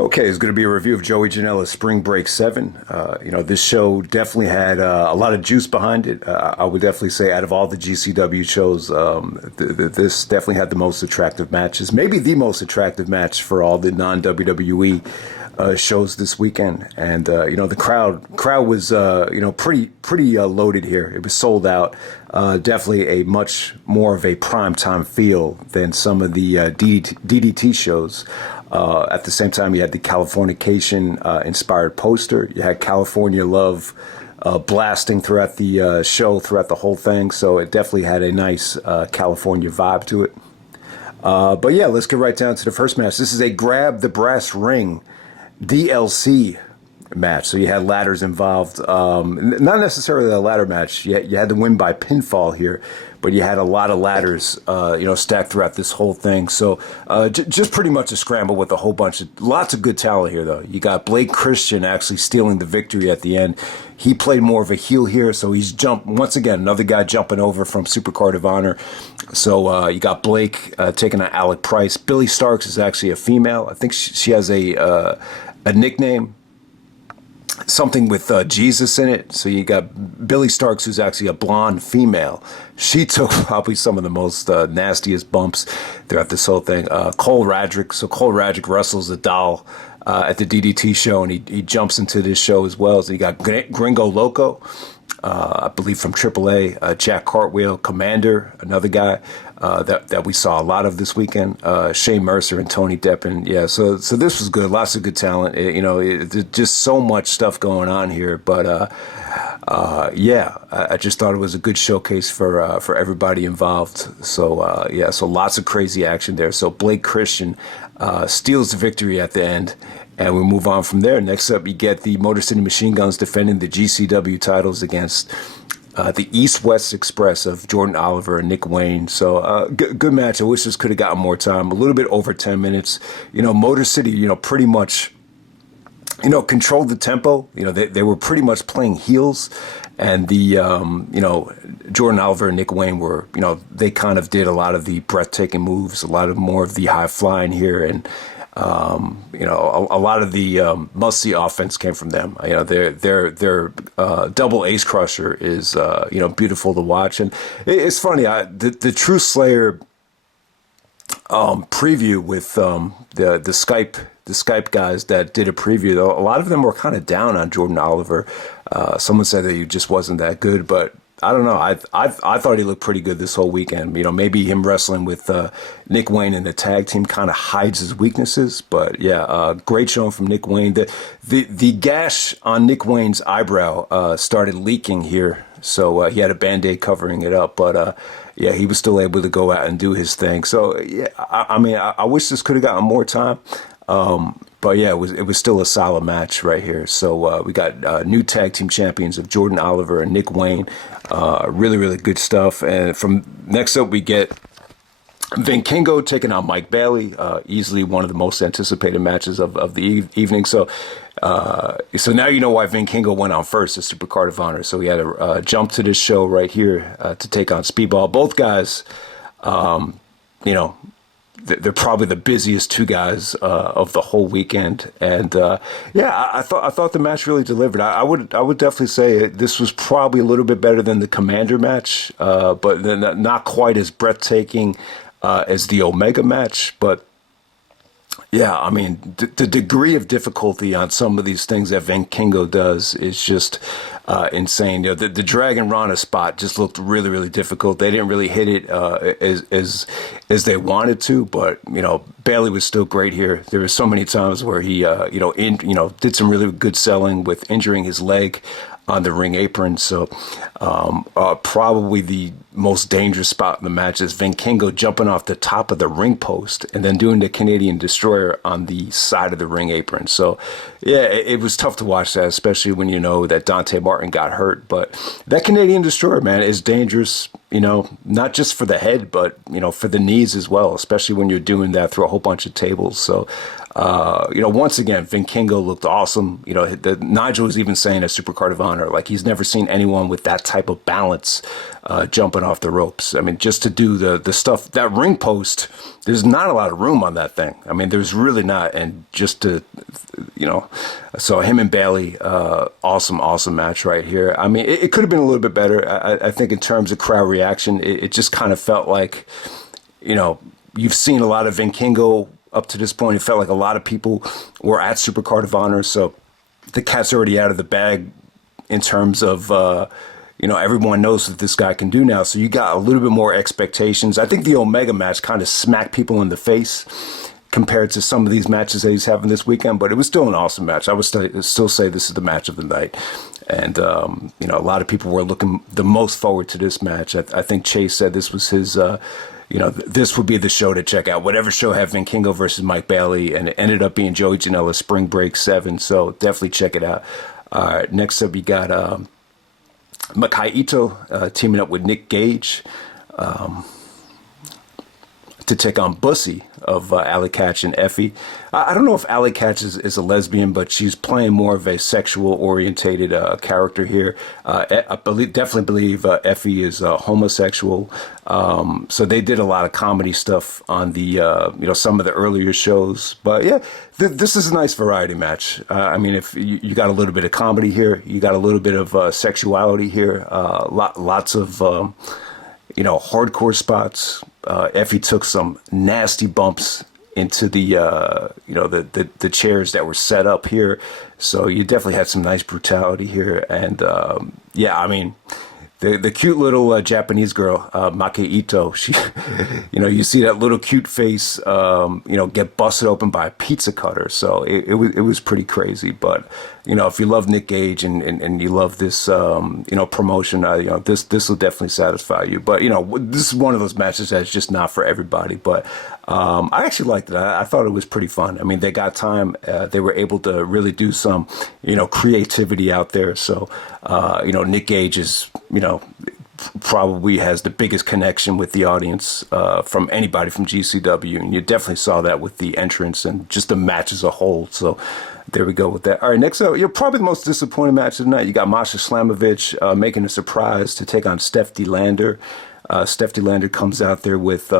Okay, it's going to be a review of Joey Janela's Spring Break 7. This show definitely had a lot of juice behind it. I would definitely say out of all the GCW shows, this definitely had the most attractive matches. Maybe the most attractive match for all the non-WWE shows this weekend. And, the crowd was, pretty loaded here. It was sold out. Definitely a much more of a primetime feel than some of the DDT shows. At the same time, you had the Californication inspired poster. You had California Love blasting throughout the show, throughout the whole thing. So it definitely had a nice California vibe to it. But yeah, let's get right down to the first match. This is a Grab the Brass Ring DLC match. So you had ladders involved. Not necessarily a ladder match. You had to win by pinfall here, but you had a lot of ladders, stacked throughout this whole thing. So just pretty much a scramble with a whole bunch of lots of good talent here, though. You got Blake Christian actually stealing the victory at the end. He played more of a heel here, so he's jumped once again. Another guy jumping over from Supercard of Honor. So you got Blake taking on Alec Price. Billie Starkz is actually a female. I think she has a nickname, something with Jesus in it. So you got Billie Starkz, who's actually a blonde female. She took probably some of the most nastiest bumps throughout this whole thing. Cole Radrick. So Cole Radrick wrestles a doll at the DDT show, and he jumps into this show as well. So you got Gringo Loco, I believe from AAA, Jack Cartwheel, Commander, another guy that we saw a lot of this weekend, Shane Mercer and Tony Deppen. Yeah, so this was good. Lots of good talent. Just so much stuff going on here. But I just thought it was a good showcase for everybody involved. So so lots of crazy action there. So Blake Christian steals the victory at the end. And we move on from there. Next up, you get the Motor City Machine Guns defending the GCW titles against the East-West Express of Jordan Oliver and Nick Wayne. So good match. I wish this could have gotten more time. A little bit over 10 minutes. Motor City, pretty much, controlled the tempo. They were pretty much playing heels. And the, Jordan Oliver and Nick Wayne were, they kind of did a lot of the breathtaking moves, a lot of more of the high flying here. And, a lot of the must-see offense came from them. Their double ace crusher is beautiful to watch, and it's funny. The True Slayer preview with the Skype guys that did a preview, though, a lot of them were kind of down on Jordan Oliver. Someone said that he just wasn't that good, but I don't know. I thought he looked pretty good this whole weekend. Maybe him wrestling with Nick Wayne in the tag team kind of hides his weaknesses. But yeah, great showing from Nick Wayne. The gash on Nick Wayne's eyebrow started leaking here, so he had a Band-Aid covering it up. But he was still able to go out and do his thing. So yeah, I wish this could have gotten more time. But yeah, it was still a solid match right here. So we got new tag team champions of Jordan Oliver and Nick Wayne. Really, really good stuff. And from next up, we get Vikingo taking on Mike Bailey. Easily one of the most anticipated matches of the evening. So now you know why Vikingo went on first, as Supercard of Honor. So he had to jump to this show right here to take on Speedball. Both guys, they're probably the busiest two guys of the whole weekend, and I thought the match really delivered. I would definitely say this was probably a little bit better than the Commander match, but then not quite as breathtaking as the Omega match. But yeah, the degree of difficulty on some of these things that Vikingo does is just insane. The Dragon Rana spot just looked really, really difficult. They didn't really hit it as they wanted to, but Bailey was still great here. There were so many times where he did some really good selling with injuring his leg on the ring apron. So probably the most dangerous spot in the match is Vikingo jumping off the top of the ring post and then doing the Canadian Destroyer on the side of the ring apron. So yeah, it was tough to watch that, especially when you know that Dante Martin got hurt. But that Canadian Destroyer, man, is dangerous, not just for the head, but, for the knees as well, especially when you're doing that through a whole bunch of tables. So Once again, Vikingo looked awesome. Nigel was even saying at Super Card of Honor, like he's never seen anyone with that type of balance jumping off the ropes. I mean, just to do the stuff, that ring post, there's not a lot of room on that thing. I mean, there's really not. And just to, so him and Billie, awesome match right here. I mean, it could have been a little bit better. I think in terms of crowd reaction, it just kind of felt like, you've seen a lot of Vikingo up to this point. It felt like a lot of people were at Super Card of Honor, so the cat's already out of the bag in terms of, everyone knows what this guy can do now, so you got a little bit more expectations. I think the Omega match kind of smacked people in the face compared to some of these matches that he's having this weekend, but it was still an awesome match. I would still say this is the match of the night. And, a lot of people were looking the most forward to this match. I think Chase said this was his, this would be the show to check out. Whatever show had Vikingo versus Mike Bailey, and it ended up being Joey Janela Spring Break 7, so definitely check it out. Next up, you got Maki Itoh teaming up with Nick Gage to take on BUSSY of Alec, Katch, and Effy. I don't know if Alec Katch is a lesbian, but she's playing more of a sexual-orientated character here. Definitely believe Effy is homosexual. So they did a lot of comedy stuff on the, some of the earlier shows. But yeah, this is a nice variety match. I mean, if you got a little bit of comedy here, you got a little bit of sexuality here, lots of, hardcore spots. Effie took some nasty bumps into the the chairs that were set up here, so you definitely had some nice brutality here. And I mean, the cute little Japanese girl, Maki Itoh, she, you see that little cute face, get busted open by a pizza cutter. So it was pretty crazy. But if you love Nick Gage and you love this promotion, this will definitely satisfy you. But this is one of those matches that's just not for everybody. But I actually liked it. I thought it was pretty fun. I mean, they got time. They were able to really do some creativity out there. So Nick Gage is probably has the biggest connection with the audience from anybody from GCW, and you definitely saw that with the entrance and just the match as a whole. So there we go with that. All right, next up, probably the most disappointing match of the night. You got Masha Slamovich making a surprise to take on Steph DeLander. Steph DeLander comes out there with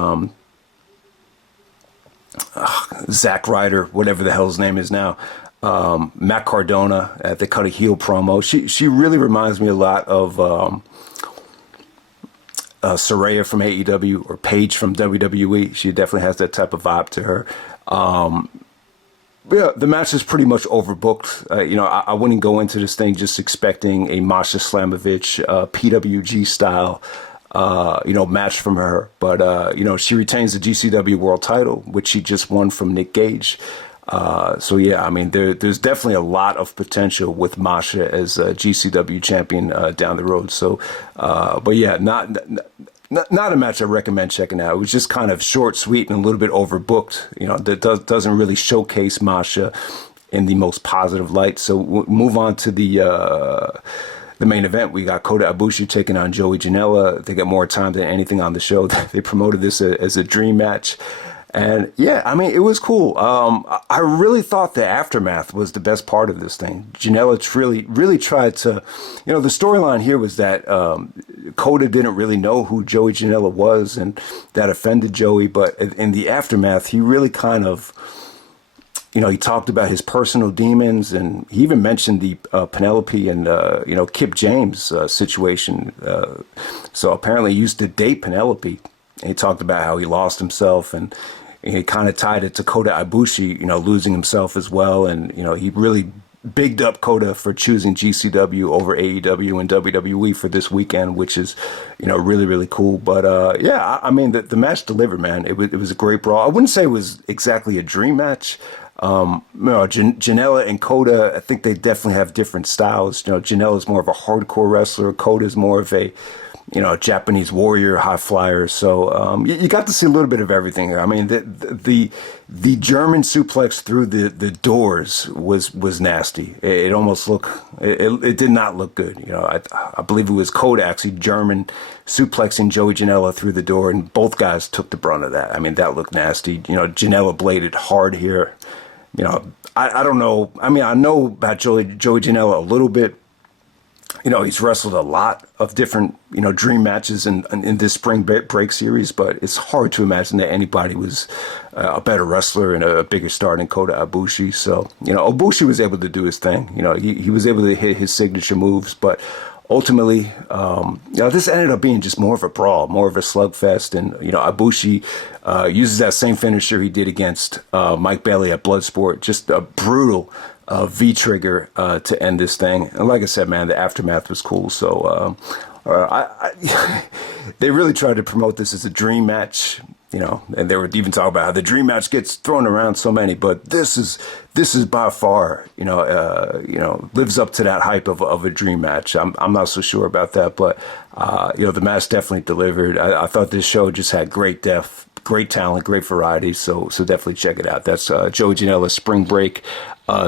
Zach Ryder, whatever the hell his name is now. Matt Cardona. They cut a heel promo. She really reminds me a lot of Saraya from AEW or Paige from WWE. She definitely has that type of vibe to her. The match is pretty much overbooked. I wouldn't go into this thing just expecting a Masha Slamovich PWG style match from her. But, she retains the GCW World title, which she just won from Nick Gage. So yeah, I mean, there's definitely a lot of potential with Masha as a GCW champion down the road. So, but yeah, not a match I recommend checking out. It was just kind of short, sweet, and a little bit overbooked. That doesn't really showcase Masha in the most positive light. So we'll move on to the main event. We got Kota Ibushi taking on Joey Janela. They got more time than anything on the show. They promoted this as a dream match. And yeah, I mean, it was cool. I really thought the aftermath was the best part of this thing. Janela really tried to, the storyline here was that Coda didn't really know who Joey Janela was, and that offended Joey. But in the aftermath, he really kind of, he talked about his personal demons, and he even mentioned the Penelope and, Kip James situation. So apparently he used to date Penelope. And he talked about how he lost himself, and he kind of tied it to Kota Ibushi, losing himself as well. And, he really bigged up Coda for choosing GCW over AEW and WWE for this weekend, which is, really, really cool. But, yeah, I mean, the match delivered, man. It was a great brawl. I wouldn't say it was exactly a dream match. Janela and Coda, I think they definitely have different styles. Janela's more of a hardcore wrestler. Coda's more of a, Japanese warrior, high flyer. So you got to see a little bit of everything here. I mean, the German suplex through the doors was nasty. It almost looked, it did not look good. I believe it was Coda actually German suplexing Joey Janela through the door, and both guys took the brunt of that. I mean, that looked nasty. Janela bladed hard here. you know, I don't know. I mean, I know about Joey Janela a little bit. You know, he's wrestled a lot of different, you know, dream matches in this spring break series, but it's hard to imagine that anybody was a better wrestler and a bigger star than Kota Ibushi. So, you know, Ibushi was able to do his thing. You know, he was able to hit his signature moves, but ultimately, you know, this ended up being just more of a brawl, more of a slugfest. And, you know, Ibushi uses that same finisher he did against Mike Bailey at Bloodsport, just a brutal V-trigger to end this thing. And like I said, man, the aftermath was cool. So they really tried to promote this as a dream match, you know, and they were even talking about how the dream match gets thrown around so many, but this is by far, you know, lives up to that hype of a dream match. I'm not so sure about that, but you know, the match definitely delivered. I thought this show just had great depth, great talent, great variety. So definitely check it out. That's Joey Janela Spring Break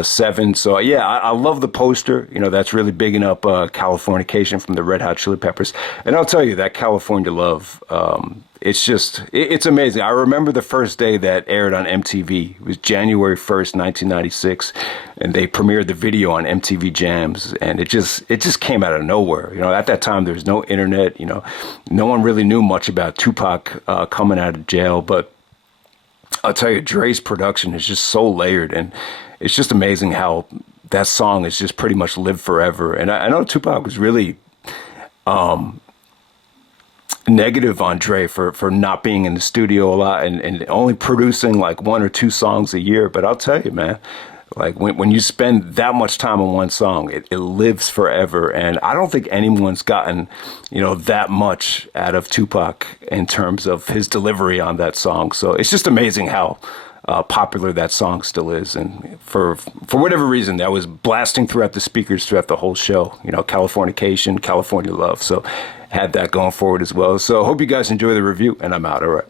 7. So yeah, I love the poster. You know, that's really bigging up Californication from the Red Hot Chili Peppers. And I'll tell you, that California love, it's amazing. I remember the first day that aired on MTV. It was January 1st, 1996, and they premiered the video on MTV Jams, and it just came out of nowhere. You know, at that time there was no internet. You know, no one really knew much about Tupac coming out of jail, but I'll tell you, Dre's production is just so layered, and it's just amazing how that song has just pretty much lived forever. And I know Tupac was really negative on Dre for not being in the studio a lot and only producing like 1 or 2 songs a year. But I'll tell you, man, like when you spend that much time on one song, it lives forever. And I don't think anyone's gotten, you know, that much out of Tupac in terms of his delivery on that song. So it's just amazing how popular that song still is. And for whatever reason, that was blasting throughout the speakers throughout the whole show. You know, Californication, California love. So had that going forward as well. So hope you guys enjoy the review, and I'm out. All right.